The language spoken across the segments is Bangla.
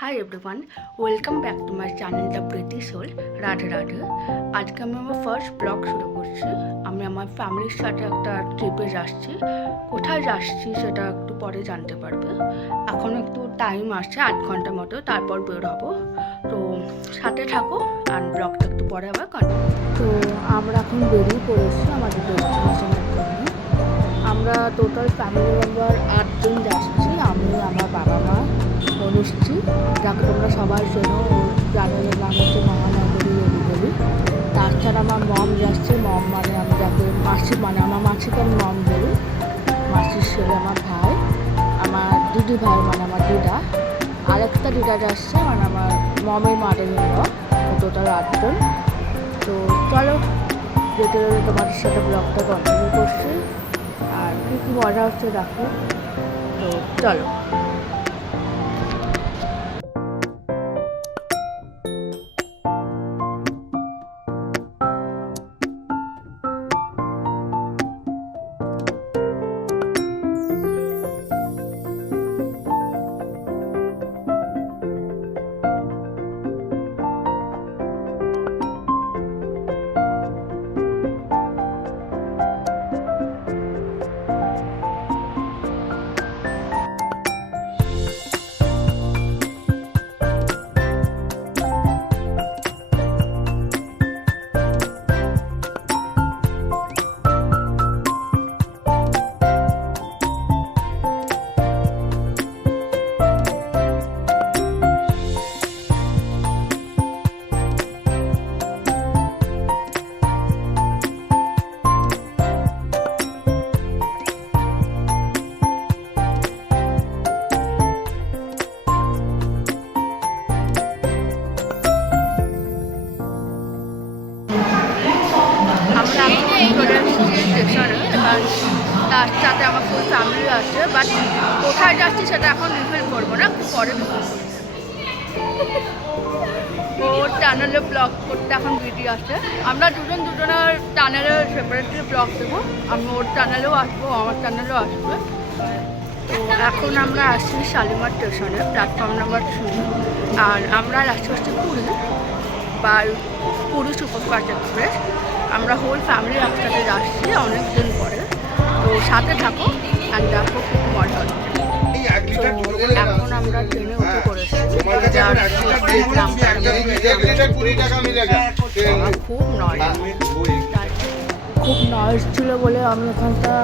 High everyone, welcome back to my channel the Preeti soul. Radhe Radhe. আজকে আমি আমার ফার্স্ট ব্লগ শুরু করছি। আমি আমার ফ্যামিলির সাথে একটা ট্রিপে যাচ্ছি। কোথায় যাচ্ছি সেটা একটু পরে জানতে পারবে। এখন একটু টাইম আছে, 8 ঘন্টা মতো, তারপর বের হবো। তো সাথে থাকো আর ব্লগটা একটু পরে আবার কন্টিনিউ। তো আমরা এখন বেরিয়ে পড়েছি আমাদের ডেস্টিনেশনের জন্য। আমরা টোটাল ফ্যামিলি মেম্বার 8 জন যাচ্ছি। আমি, আমার বাবা মা, অনুষ্ঠি, যাকে তোমরা সবাই চেনো, ওর চ্যানেলের নাম হচ্ছে মহানগরী রবিগলি। তাছাড়া আমার মম যাচ্ছে। মম মানে আমি যাকে মাসি, মানে আমার মাসিকে আমি মম বলি। মাসির ছেলে আমার ভাই, আমার দিদি ভাই মানে আমার দিদা, আরেকটা দিদা যাচ্ছে মানে আমার মমের মাদের জন্য। টোটাল 8 জন। তো চলো যেতে তোমাদের সাথে ব্লগটা কন্টিনিউ করছি। আর কী কী মজা হচ্ছে দেখো। তো চলো। আমরা এখন চলে এসেছি স্টেশনে। এবার তার সাথে আমার ফুল ফ্যামিলি আছে, বাট কোথায় যাচ্ছি সেটা এখন রিভিল করবো না, একটু পরে ওর চ্যানেলে ব্লগ করতে এখন ভিডিও আছে। আমরা দুজনের চ্যানেলে সেপারেটলি ব্লগ দেবো। আমি ওর চ্যানেলেও আসবো, আমার চ্যানেলেও আসবে। তো এখন আমরা আসছি শালিমার স্টেশনে, প্ল্যাটফর্ম নাম্বার 3। আর আমরা আসছি হচ্ছে পুরী বা পুরী সুপারফাস্ট এক্সপ্রেস। আমরা হোল ফ্যামিলি একসাথে যাচ্ছি অনেক দিন পরে। তো সাথে থাকো আর দেখো খুব মজা হচ্ছে। তো এখন আমরা ট্রেনে উঠে পড়েছি। খুব নয়েজ ছিল বলে আমি ওখানটা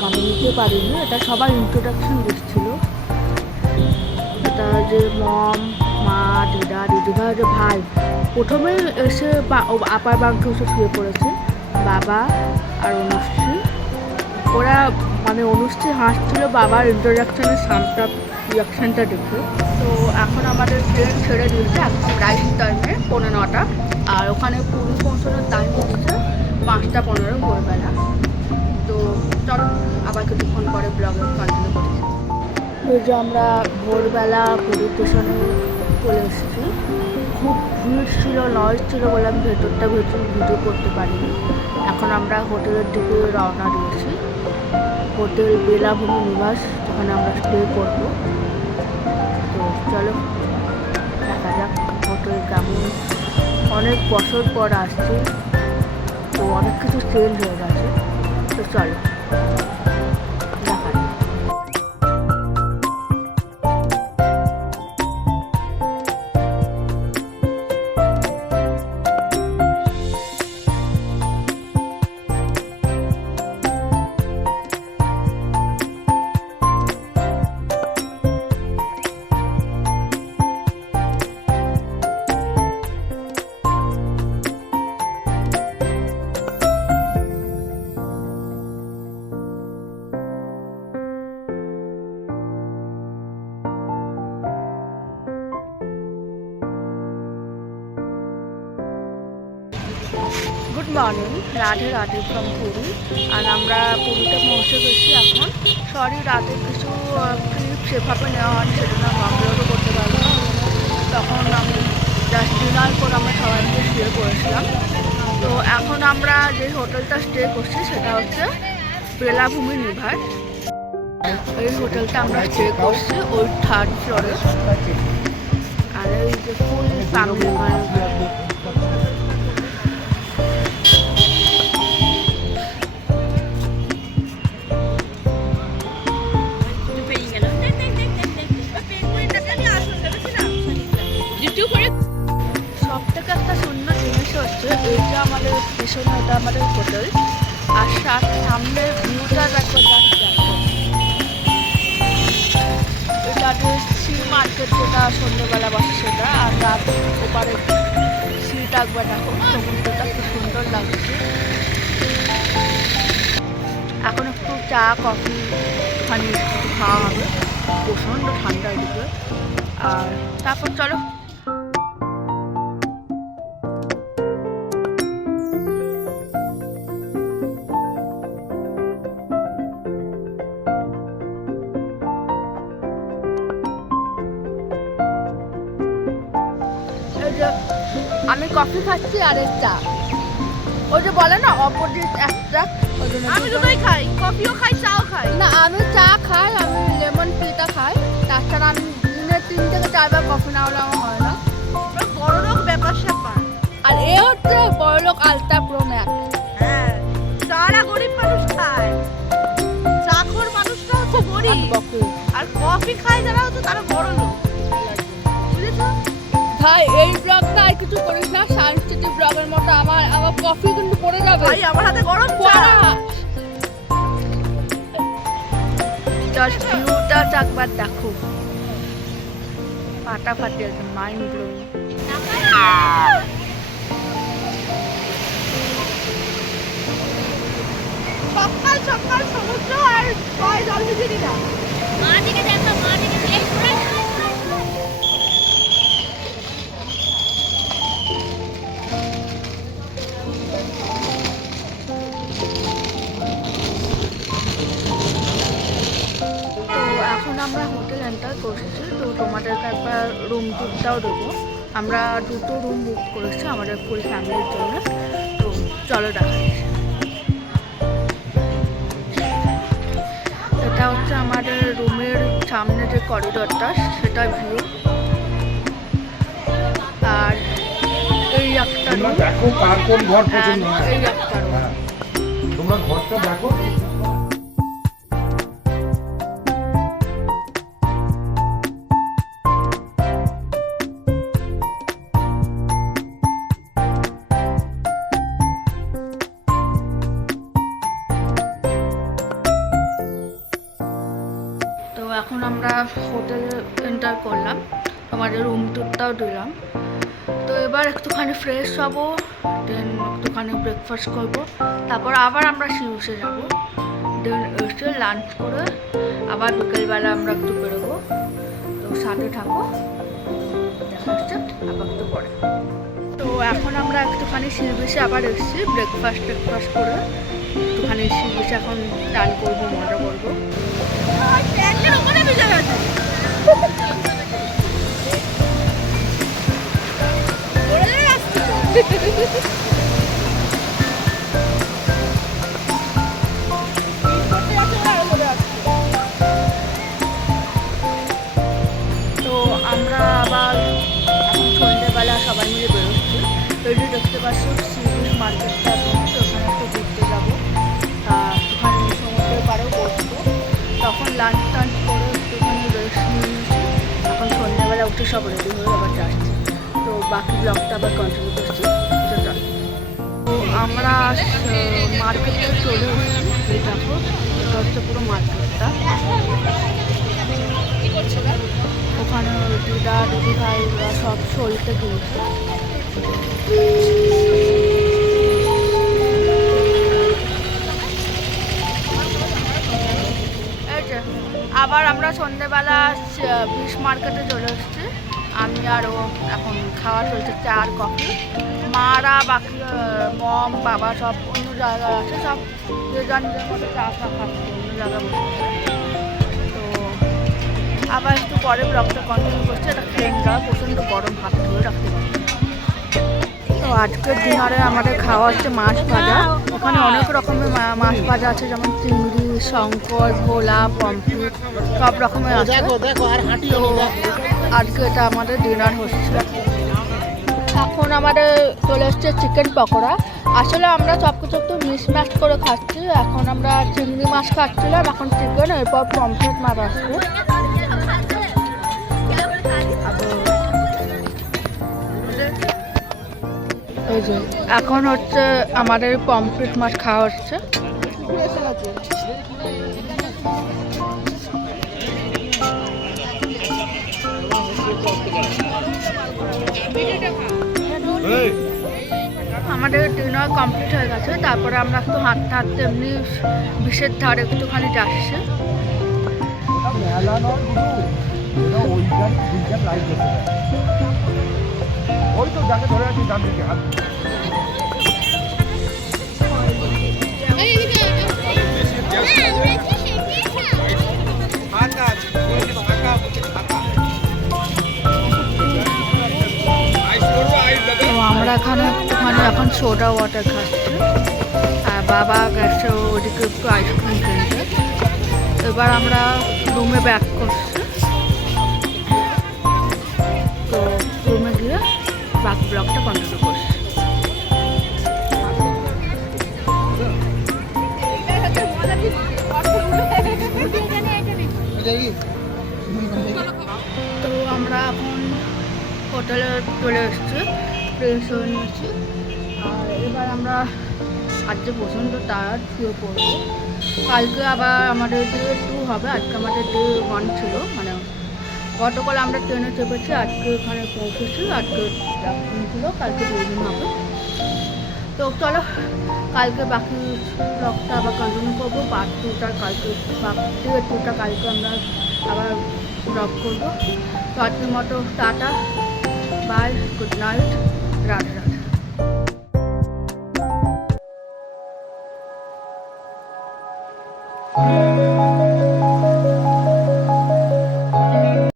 মানে নিতে পারিনি। এটা সবার ইন্ট্রোডাকশন দিচ্ছিল। এটা যে মম, মা, দিদা, দিদিভাই, যে ভাই প্রথমে এসে আপার বাঙ্কে এসে শুয়ে পড়েছে বাবা আর অনুষ্ঠি। ওরা মানে অনুষ্ঠি হাসছিল বাবার ইন্ট্রোডাকশনের শান্ত রিয়াকশানটা দেখে। তো এখন আমাদের ট্রেন ছেড়ে দিয়েছে একদম রাইট টাইমে 9:15। আর ওখানে পুরী পৌঁছানোর টাইম হচ্ছে 5:15 ভোরবেলা। তো চলো আবার কিছুক্ষণ পরে ব্লগে কন্টিনিউ করছি। এই যে আমরা ভোরবেলা পুরী স্টেশনে চলে এসেছি। খুব ভিড় ছিল, নয়েজ ছিল বলে আমি ভেতর ভিডিও করতে পারিনি। এখন আমরা হোটেলের দিকে রওনা দিয়েছি। হোটেল বেলাভূমি নিবাস, যেখানে আমরা স্টে করব। তো চলো দেখা যাক হোটেল কেমন। অনেক বছর পর আসছি, তো অনেক কিছু চেঞ্জ হয়ে গেছে। তো চলো দেখা যাক। Good morning, Radhe Radhe from Puri. আর আমরা পুরীতে পৌঁছে গেছি এখন। সরি, রাতে কিছু ক্লিপ সেভাবে নেওয়া হয়নি, সেজন্য আমি আপলোডও করতে পারবো না। তখন আমি জাস্ট ডিনার করে আমরা সবাই মিলে শুয়ে পড়েছিলাম। তো এখন আমরা যে হোটেলটা স্টে করছি সেটা হচ্ছে বেলাভূমি নিবাস। এই হোটেলটা আমরা স্টে করছি ওই 3rd ফ্লোরে। আর এই যে ফুল ফ্যামিলি সব থেকে একটা সুন্দর জিনিস হচ্ছে এইটা আমাদের পেছনে, ওটা আমাদের হোটেল, আর সামনে ভিউটা একবার দেখো। এটা সি মার্কেট যেটা সন্ধ্যেবেলা বসে সেটা, আর রাত ওপারে সিটা একবার দেখো, সমুদ্রটা খুব সুন্দর লাগছে। এখন একটু চা কফি ওখানে একটু খাওয়া হবে, প্রচণ্ড ঠান্ডা এদিকে। আর তারপর চলো আমি কফি খাচ্ছি আর এর চা, ওই যে বলে না অপোজিট একটা। আমি দুটোই খাই, কফিও খাই চাও খাই। না আমি চা খাই, আমি লেমন টিটা খাই, তাছাড়া আমি দিনে 3 থেকে 4 বার কফি না হলে আমার হয় না। বড় লোক ব্যাপার স্যাপার। আর এ হচ্ছে বড় লোক আলট্রা প্রো ম্যাক্স। হ্যাঁ, যারা গরিব মানুষ খায়, চাকর মানুষটা হচ্ছে গরিব, আর কফি খায় যারা হচ্ছে তারা বড় লোক, বুঝেছো? ভাই এই ব্লগটা আর কিছু করিস না, সায়েন্স সিটি ব্লগের মতো আমার কফি কিন্তু পড়ে যাবে। ভাই আমার হাতে গরম চা। জাস্ট ভিউটা একবার দেখো, ফাটাফাটি একদম মাইন্ড ব্লোয়িং। সকাল সকাল সমুদ্র আর জল ভিজে না। মা দিকে দেখো, মা দিকে এখন আমরা হোটেল এন্টার করছি, তো তোমাদেরকে একবার রুম টুরটাও দেবো। আমরা 2টো রুম বুক করেছি আমাদের ফুল ফ্যামিলির জন্য, তো চলো দেখা। এটা হচ্ছে আমাদের রুমের সামনে যে করিডোরটা সেটা ভিউ, আর এই একটা রুম দেখো কার কোন ঘর পছন্দ হয়, এই একটা রুম। তোমরা ঘরটা দেখো। তো এখন আমরা হোটেলে এন্টার করলাম, আমাদের রুম টুরটাও দিলাম। তো এবার একটুখানি ফ্রেশ হবো, দেন একটুখানি ব্রেকফাস্ট করবো, তারপর আবার আমরা শিউসে যাবো, দেন এসে লাঞ্চ করে আবার বিকেলবেলা আমরা একটু বেরোবো। তো সাথে থাকো, দেখা হচ্ছে আবার একটু পরে। তো এখন আমরা একটুখানি শিউসে আবার এসেছি ব্রেকফাস্ট করে, একটুখানি শিউসে এখন চান করবো, মজা করবো। ট্যাঙ্কের উপরে ভিজে গেছে। তো আমরা আবার এখন সন্ধ্যেবেলা সবাই মিলে বেরোচ্ছি। তো এই যে দেখতে পাচ্ছি সিভিল মার্কেটটা, তো ওখানে একটু ঘুরতে যাবো, একটুখানি সমুদ্রের পাড়েও বসবো, তখন লাঞ্চ টাঞ্চ করে একটুখানি রেস্ট নিয়ে নিয়েছি। এখন সন্ধ্যেবেলা উঠে সব রেডি হয়ে আবার যাচ্ছি, তো বাকি ব্লগটা আবার কন্টিনিউ করছি। তো আমরা মার্কেটে চলে এসেছি, এই দেখো এটা হচ্ছে পুরো মার্কেটটা। ওখানে দিদা দিদি ভাই ওরা সব সলতে কিনছে। এই যে আবার আমরা সন্ধ্যেবেলা ফিশ মার্কেটে চলে এসেছি, আমি আর ও এখন খাওয়া চলছে চা আর কফি। মারা বাকি মম বাবা সব অন্য জায়গায় আছে, সব যে যার নিজের মতো চা খাচ্ছে, অন্য জায়গায় বসেছে। তো আবার একটু পরে ব্লগটা কন্টিনিউ করছে, এটা খেয়ে যাওয়া, প্রচণ্ড গরম, হাত ধুয়ে রাখতে পারছি। তো আজকের ডিনারে আমাদের খাওয়া হচ্ছে মাছ ভাজা। ওখানে অনেক রকমের মাছ ভাজা আছে, যেমন চিংড়ি, শঙ্কর, ভোলা, পমফ্রেট, সব রকমের আছে। আজকে এটা আমাদের ডিনার হচ্ছে। এখন আমাদের চলে এসছে চিকেন পকোড়া। আসলে আমরা সব কিছু একটু মিসম্যাচ করে খাচ্ছি। এখন আমরা চিংড়ি মাছ খাচ্ছিলাম, এখন চিকেন, এরপর পমফ্রেট মাছ আসবে। এই যে এখন হচ্ছে আমাদের পমফ্রেট মাছ খাওয়া হচ্ছে। আমাদের ডিনার কমপ্লিট হয়ে গেছে। তারপরে আমরা একটু হাঁটতে হাঁটতে এমনি বিষের ধারে একটুখানি যাচ্ছি। মেলা নয় গুরু, ওটা ওইখান দুইটা লাইট দেখতে পায়। ওই তো যাকে ধরে আছি ডান দিকে হাত। তো আমরা এখানে একটুখানি এখন সোডা ওয়াটার খাচ্ছি, আর বাবা গেছে ওদিকে একটু আইসক্রিম কিনতে। এবার আমরা রুমে ব্যাক করছি। তো রুমে গিয়ে বাকি ব্লগটা কন্টিনিউ করছি। তো আমরা এখন হোটেলে চলে এসেছি, ফ্রেশ হয়ে নিয়েছি। আর এবার আমরা আজকে প্রচণ্ড টায়ার্ড, শুয়ে পড়বো। কালকে আবার আমাদের ডে 2 হবে, আজকে আমাদের ডে 1 ছিল। মানে গতকাল আমরা ট্রেনে চেপেছি, আজকে এখানে পৌঁছেছি। আজকে দিন ছিল, কালকে 2 দিন হবে। তো চলো কালকে বাকি ব্লগটা আবার কন্টিনিউ করবো। পার্ট 2টা কালকে, পার্ট 2টা কালকে আমরা আবার ব্লগ করবো। তো আজকের মতো tata, bye, good night, Radhe Radhe.